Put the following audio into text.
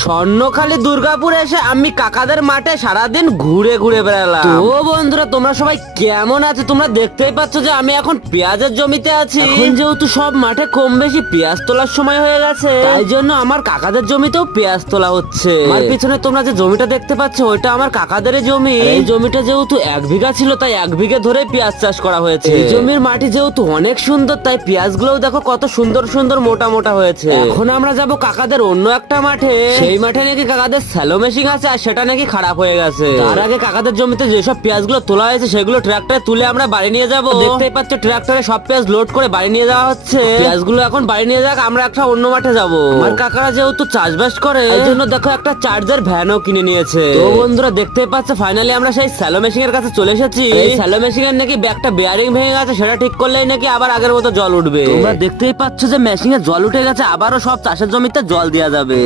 স্বর্ণখালী দুর্গাপুর এসে আমি কাকাদের মাঠে সারাদিন ঘুরে ঘুরে বেড়ালাম। তো বন্ধুরা, তোমরা সবাই কেমন আছো? তোমরা দেখতেই পাচ্ছ যে আমি এখন পেঁয়াজের জমিতে আছি। এখন যেহেতু সব মাঠে কম বেশি পেঁয়াজ তোলার সময় হয়ে গেছে, তাই জন্য আমার কাকাদের জমিতেও পেঁয়াজ তোলা হচ্ছে। আমার পিছনে তোমরা যে জমিটা দেখতে পাচ্ছ, ওইটা আমার কাকাদের জমি। এই জমিটা যেহেতু 1 বিঘা ছিল, তাই 1 বিঘা ধরে পেঁয়াজ চাষ করা হয়েছে। এই জমির মাটি যেহেতু অনেক সুন্দর, তাই পেঁয়াজ গুলোও দেখো কত সুন্দর সুন্দর মোটা মোটা হয়েছে। এখন আমরা যাব কাকাদের অন্য একটা মাঠে। সেই মাঠে নাকি কাকাদের স্যালো মেশিন আছে, আর সেটা নাকি খারাপ হয়ে গেছে। তার আগে কাকাদের জমিতে যেসব পেঁয়াজ গুলো তোলা হয়েছে, সেগুলো ট্রাক্টরে তুলে আমরা বাড়ি নিয়ে যাব। দেখতেই পাচ্ছ ট্রাক্টরে সব পেঁয়াজ লোড করে বাড়ি নিয়ে যাওয়া হচ্ছে। পেঁয়াজ গুলো এখন বাড়ি নিয়ে যাক, আমরা একটা অন্য মাঠে যাব। আমার কাকারা যেহেতু চাষবাস করে, এই জন্য দেখো একটা চার্জার ভ্যানও কিনে নিয়েছে। তো বন্ধুরা দেখতেই পাচ্ছ, ফাইনালি আমরা সেই স্যালো মেশিন এর কাছে চলে এসেছি। এই স্যালো মেশিন এর নাকি একটা বেয়ারিং ভেঙে গেছে, সেটা ঠিক করলেই নাকি আবার আগের মতো জল উঠবে। তোমরা দেখতেই পাচ্ছ যে মেশিনে জল উঠে গেছে, আবারও সব চাষের জমিতে জল দেওয়া যাবে।